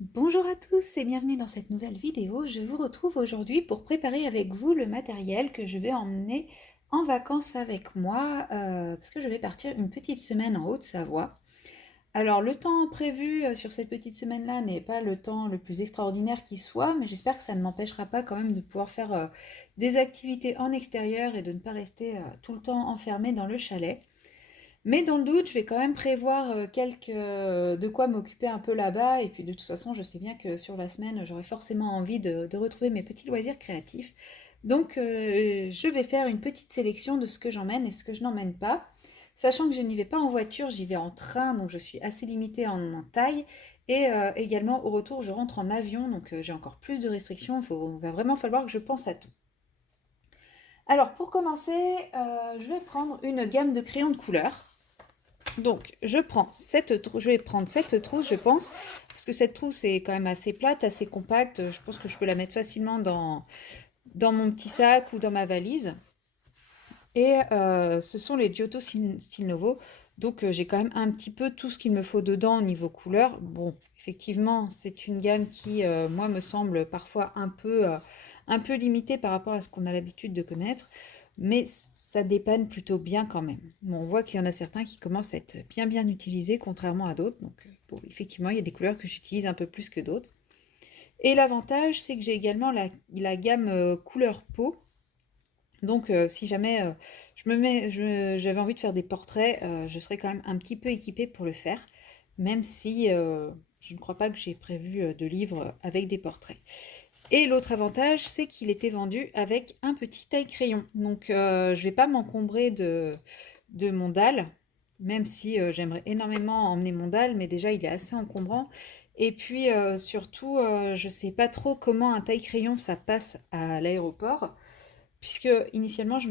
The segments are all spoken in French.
Bonjour à tous et bienvenue dans cette nouvelle vidéo. Je vous retrouve aujourd'hui pour préparer avec vous le matériel que je vais emmener en vacances avec moi parce que je vais partir une petite semaine en Haute-Savoie. Alors le temps prévu sur cette petite semaine-là n'est pas le temps le plus extraordinaire qui soit, mais j'espère que ça ne m'empêchera pas quand même de pouvoir faire des activités en extérieur et de ne pas rester tout le temps enfermé dans le chalet. Mais dans le doute, je vais quand même prévoir de quoi m'occuper un peu là-bas. Et puis de toute façon, je sais bien que sur la semaine, j'aurai forcément envie de retrouver mes petits loisirs créatifs. Donc je vais faire une petite sélection de ce que j'emmène et ce que je n'emmène pas. Sachant que je n'y vais pas en voiture, j'y vais en train, donc je suis assez limitée en taille. Et également au retour, je rentre en avion, donc j'ai encore plus de restrictions. Il va vraiment falloir que je pense à tout. Alors pour commencer, je vais prendre une gamme de crayons de couleur. Donc, je vais prendre cette trousse, je pense, parce que cette trousse est quand même assez plate, assez compacte. Je pense que je peux la mettre facilement dans mon petit sac ou dans ma valise. Et ce sont les Giotto Style Novo. Donc, j'ai quand même un petit peu tout ce qu'il me faut dedans au niveau couleur. Bon, effectivement, c'est une gamme qui, moi, me semble parfois un peu limitée par rapport à ce qu'on a l'habitude de connaître. Mais ça dépanne plutôt bien quand même. Bon, on voit qu'il y en a certains qui commencent à être bien utilisés, contrairement à d'autres. Donc, bon, effectivement, il y a des couleurs que j'utilise un peu plus que d'autres. Et l'avantage, c'est que j'ai également la gamme couleur peau. Donc, si jamais j'avais envie de faire des portraits, je serais quand même un petit peu équipée pour le faire, même si je ne crois pas que j'ai prévu de livre avec des portraits. Et l'autre avantage, c'est qu'il était vendu avec un petit taille-crayon. Donc, je vais pas m'encombrer de mon dalle, même si j'aimerais énormément emmener mon dalle, mais déjà, il est assez encombrant. Et puis, surtout, je sais pas trop comment un taille-crayon, ça passe à l'aéroport. Puisque initialement, je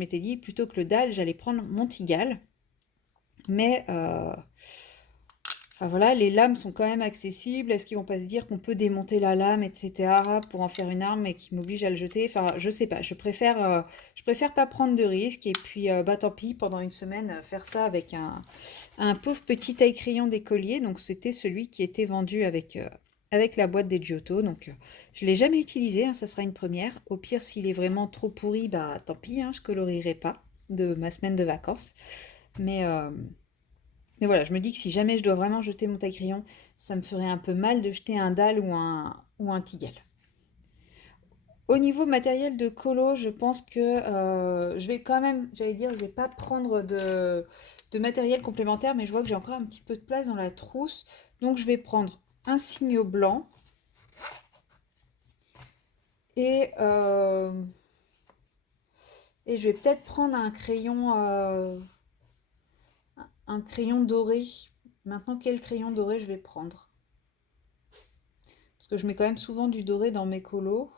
m'étais dit, plutôt que le dalle, j'allais prendre mon Tigal. Mais, enfin voilà, les lames sont quand même accessibles. Est-ce qu'ils vont pas se dire qu'on peut démonter la lame, etc., pour en faire une arme et qui m'oblige à le jeter? Enfin, je sais pas. Je préfère pas prendre de risques. Et puis, bah tant pis, pendant une semaine, faire ça avec un pauvre petit taille-crayon d'écolier. Donc, c'était celui qui était vendu avec la boîte des Giotto. Donc, je l'ai jamais utilisé, hein, ça sera une première. Au pire, s'il est vraiment trop pourri, bah tant pis, hein, je colorierai pas de ma semaine de vacances. Mais, euh, mais voilà, je me dis que si jamais je dois vraiment jeter mon taille-crayon, ça me ferait un peu mal de jeter un dalle ou un Tigel. Au niveau matériel de colo, je pense que je vais quand même, j'allais dire, je vais pas prendre de matériel complémentaire, mais je vois que j'ai encore un petit peu de place dans la trousse. Donc je vais prendre un signaux blanc et, euh, et je vais peut-être prendre un crayon doré. Maintenant, quel crayon doré je vais prendre? Parce que je mets quand même souvent du doré dans mes colos.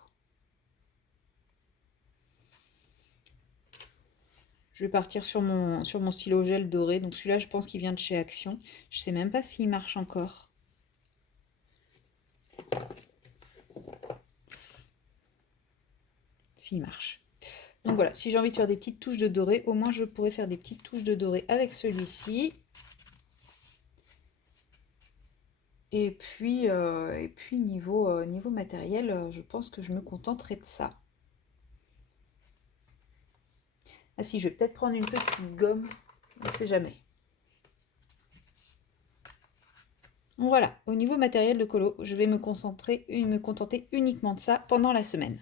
Je vais partir sur mon stylo gel doré. Donc celui-là, je pense qu'il vient de chez Action. Je sais même pas s'il marche encore. S'il marche. Donc voilà, si j'ai envie de faire des petites touches de doré, au moins je pourrais faire des petites touches de doré avec celui-ci. Et puis niveau matériel, je pense que je me contenterai de ça. Ah si, je vais peut-être prendre une petite gomme, on ne sait jamais. Donc voilà, au niveau matériel de colo, je vais me contenter uniquement de ça pendant la semaine.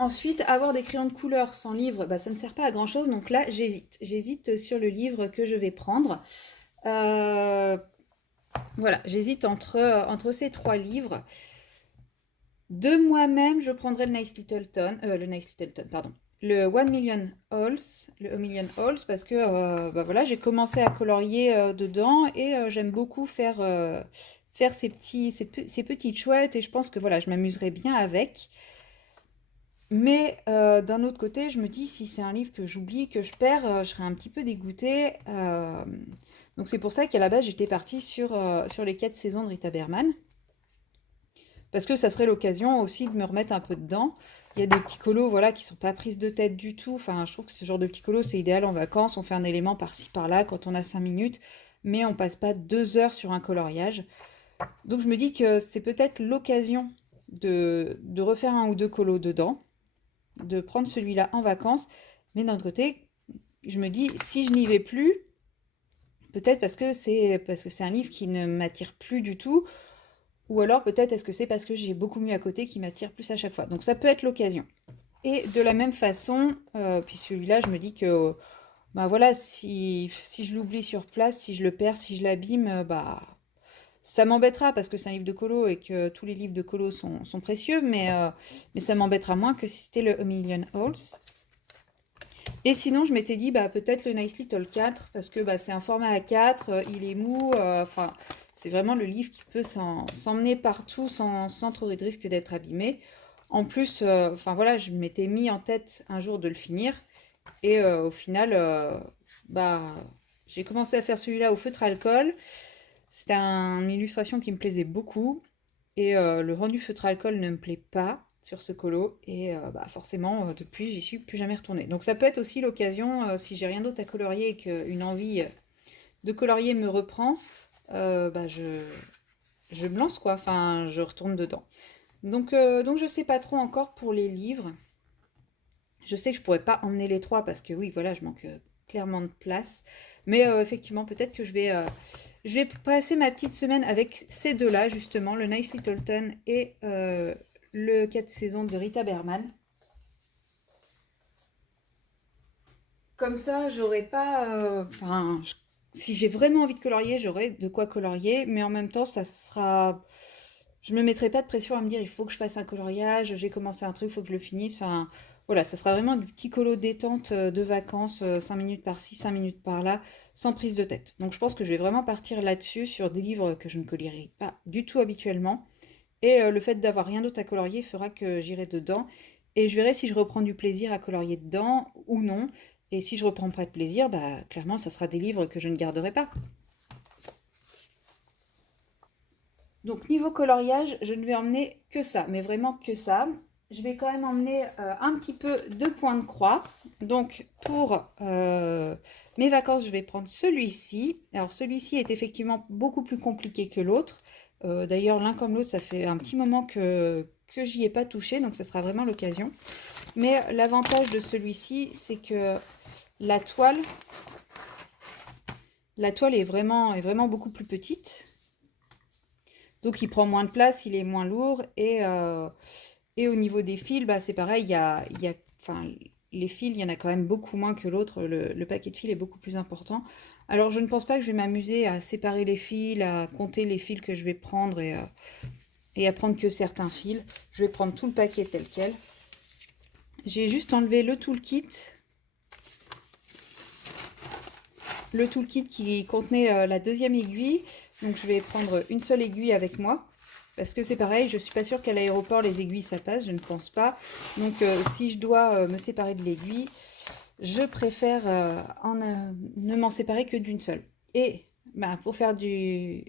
Ensuite, avoir des crayons de couleur sans livre, bah, ça ne sert pas à grand-chose. Donc là, j'hésite. J'hésite sur le livre que je vais prendre. Euh, voilà, j'hésite entre ces trois livres. De moi-même, je prendrai le Nice Littleton, pardon. Le One Million Holes, le A Million Holes, parce que bah voilà, j'ai commencé à colorier dedans et j'aime beaucoup faire ces petites chouettes et je pense que voilà, je m'amuserai bien avec. Mais d'un autre côté, je me dis, si c'est un livre que j'oublie, que je perds, je serais un petit peu dégoûtée. Donc c'est pour ça qu'à la base, j'étais partie sur les 4 saisons de Rita Berman. parce que ça serait l'occasion aussi de me remettre un peu dedans. Il y a des petits colos, voilà, qui sont pas prises de tête du tout. Enfin, je trouve que ce genre de petits colos, c'est idéal en vacances. On fait un élément par-ci, par-là quand on a 5 minutes, mais on passe pas 2 heures sur un coloriage. Donc je me dis que c'est peut-être l'occasion de refaire un ou deux colos dedans, de prendre celui-là en vacances. Mais d'un autre côté, je me dis, si je n'y vais plus, peut-être parce que c'est un livre qui ne m'attire plus du tout, ou alors peut-être est-ce que c'est parce que j'ai beaucoup mieux à côté qui m'attire plus à chaque fois. Donc ça peut être l'occasion. Et de la même façon, puis celui-là, je me dis que bah voilà, si je l'oublie sur place, si je le perds, si je l'abîme, bah ça m'embêtera parce que c'est un livre de colo et que tous les livres de colo sont précieux, mais ça m'embêtera moins que si c'était le A Million Holes. Et sinon, je m'étais dit, bah, peut-être le Nice Little 4, parce que bah, c'est un format A4, il est mou, enfin, c'est vraiment le livre qui peut s'emmener partout sans trop de risque d'être abîmé. En plus, enfin voilà, je m'étais mis en tête un jour de le finir, et au final, bah, j'ai commencé à faire celui-là au feutre alcool. C'était une illustration qui me plaisait beaucoup, et le rendu feutre alcool ne me plaît pas sur ce colo, et bah, forcément, depuis, j'y suis plus jamais retournée. Donc ça peut être aussi l'occasion, si j'ai rien d'autre à colorier et qu'une envie de colorier me reprend, bah, je me lance quoi, enfin, je retourne dedans. Donc je sais pas trop encore pour les livres. Je sais que je pourrais pas emmener les trois parce que oui, voilà, je manque clairement de place. Mais effectivement, peut-être que je vais passer ma petite semaine avec ces deux-là, justement, le Nice Littleton et le 4 saisons de Rita Berman. Comme ça, j'aurais pas. Enfin, si j'ai vraiment envie de colorier, j'aurai de quoi colorier, mais en même temps, ça sera. Je me mettrai pas de pression à me dire il faut que je fasse un coloriage, j'ai commencé un truc, il faut que je le finisse. Enfin, voilà, ça sera vraiment du petit colo détente de vacances, 5 minutes par-ci, 5 minutes par-là, sans prise de tête. Donc je pense que je vais vraiment partir là-dessus, sur des livres que je ne colorierai pas du tout habituellement. Et le fait d'avoir rien d'autre à colorier fera que j'irai dedans. Et je verrai si je reprends du plaisir à colorier dedans ou non. Et si je reprends pas de plaisir, bah clairement, ça sera des livres que je ne garderai pas. Donc niveau coloriage, je ne vais emmener que ça, mais vraiment que ça. Je vais quand même emmener un petit peu de point de croix. Donc pour mes vacances, je vais prendre celui-ci. Alors celui-ci est effectivement beaucoup plus compliqué que l'autre. D'ailleurs, l'un comme l'autre, ça fait un petit moment que j'y ai pas touché, donc ça sera vraiment l'occasion. Mais l'avantage de celui-ci, c'est que la toile, la toile est vraiment beaucoup plus petite. Donc il prend moins de place, il est moins lourd et au niveau des fils, bah, c'est pareil, enfin, les fils, il y en a quand même beaucoup moins que l'autre, le paquet de fils est beaucoup plus important. Alors je ne pense pas que je vais m'amuser à séparer les fils, à compter les fils que je vais prendre et à prendre que certains fils. Je vais prendre tout le paquet tel quel. J'ai juste enlevé le toolkit qui contenait la deuxième aiguille. Donc je vais prendre une seule aiguille avec moi. Parce que c'est pareil, je ne suis pas sûre qu'à l'aéroport les aiguilles ça passe, je ne pense pas. Donc si je dois me séparer de l'aiguille, je préfère ne m'en séparer que d'une seule. Et bah, pour faire du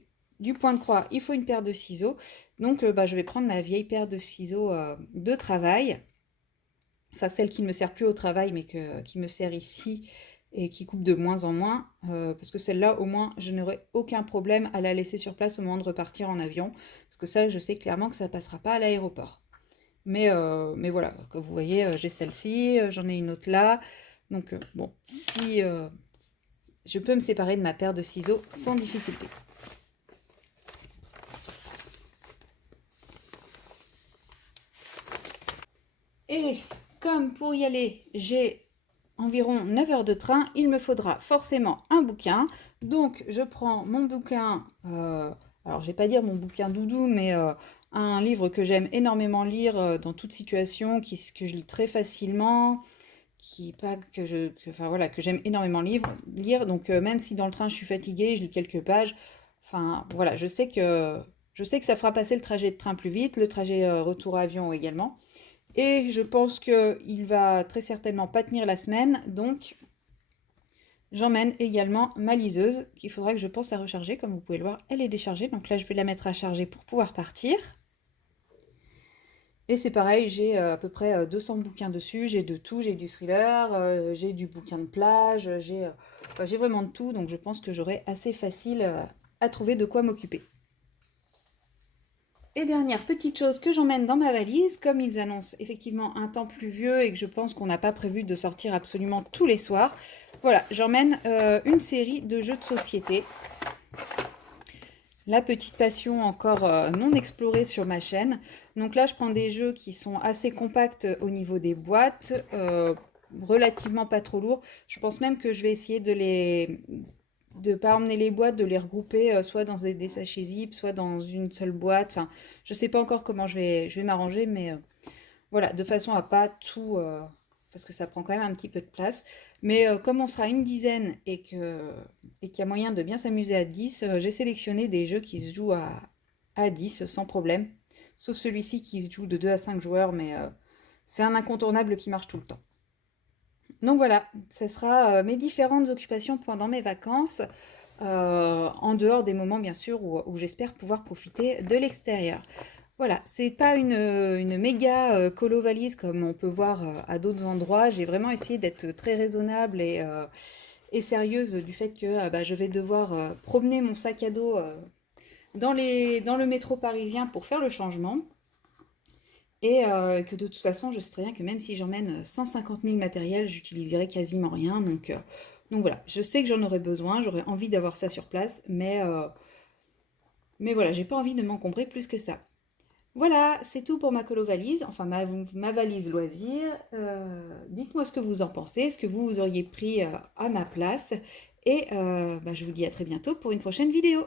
point de croix, il faut une paire de ciseaux. Donc bah, je vais prendre ma vieille paire de ciseaux de travail. Enfin celle qui ne me sert plus au travail mais qui me sert ici et qui coupe de moins en moins, parce que celle-là, au moins, je n'aurai aucun problème à la laisser sur place au moment de repartir en avion, parce que ça, je sais clairement que ça ne passera pas à l'aéroport. Mais voilà, comme vous voyez, j'ai celle-ci, j'en ai une autre là, donc bon, si je peux me séparer de ma paire de ciseaux sans difficulté. Et comme pour y aller, j'ai environ 9 heures de train, il me faudra forcément un bouquin. Donc je prends mon bouquin, alors je vais pas dire mon bouquin doudou, mais un livre que j'aime énormément lire dans toute situation, que je lis très facilement, pas que enfin voilà, que j'aime énormément lire. Donc même si dans le train je suis fatiguée, je lis quelques pages. Enfin voilà, je sais que ça fera passer le trajet de train plus vite, le trajet retour avion également. Et je pense qu'il va très certainement pas tenir la semaine, donc j'emmène également ma liseuse qu'il faudra que je pense à recharger. Comme vous pouvez le voir, elle est déchargée, donc là je vais la mettre à charger pour pouvoir partir. Et c'est pareil, j'ai à peu près 200 bouquins dessus, j'ai de tout, j'ai du thriller, j'ai du bouquin de plage, j'ai vraiment de tout, donc je pense que j'aurai assez facile à trouver de quoi m'occuper. Et dernière petite chose que j'emmène dans ma valise, comme ils annoncent effectivement un temps pluvieux et que je pense qu'on n'a pas prévu de sortir absolument tous les soirs, voilà, j'emmène une série de jeux de société. La petite passion encore non explorée sur ma chaîne. Donc là, je prends des jeux qui sont assez compacts au niveau des boîtes, relativement pas trop lourds. Je pense même que je vais essayer de pas emmener les boîtes, de les regrouper soit dans des sachets zip, soit dans une seule boîte. Enfin, je sais pas encore comment je vais m'arranger, mais voilà, de façon à pas tout, parce que ça prend quand même un petit peu de place. Mais comme on sera une dizaine et qu'il y a moyen de bien s'amuser à 10, j'ai sélectionné des jeux qui se jouent à 10 sans problème. Sauf celui-ci qui se joue de 2 à 5 joueurs, mais c'est un incontournable qui marche tout le temps. Donc voilà, ce sera mes différentes occupations pendant mes vacances, en dehors des moments bien sûr où j'espère pouvoir profiter de l'extérieur. Voilà, c'est pas une méga colo valise comme on peut voir à d'autres endroits. J'ai vraiment essayé d'être très raisonnable et sérieuse du fait que bah, je vais devoir promener mon sac à dos dans le métro parisien pour faire le changement. Et que de toute façon, je sais très bien que même si j'emmène 150 000 matériels, j'utiliserai quasiment rien. Donc voilà, je sais que j'en aurai besoin, j'aurais envie d'avoir ça sur place, mais voilà, j'ai pas envie de m'encombrer plus que ça. Voilà, c'est tout pour ma colo valise, enfin ma valise loisir. Dites-moi ce que vous en pensez, ce que vous auriez pris à ma place. Et bah, je vous dis à très bientôt pour une prochaine vidéo.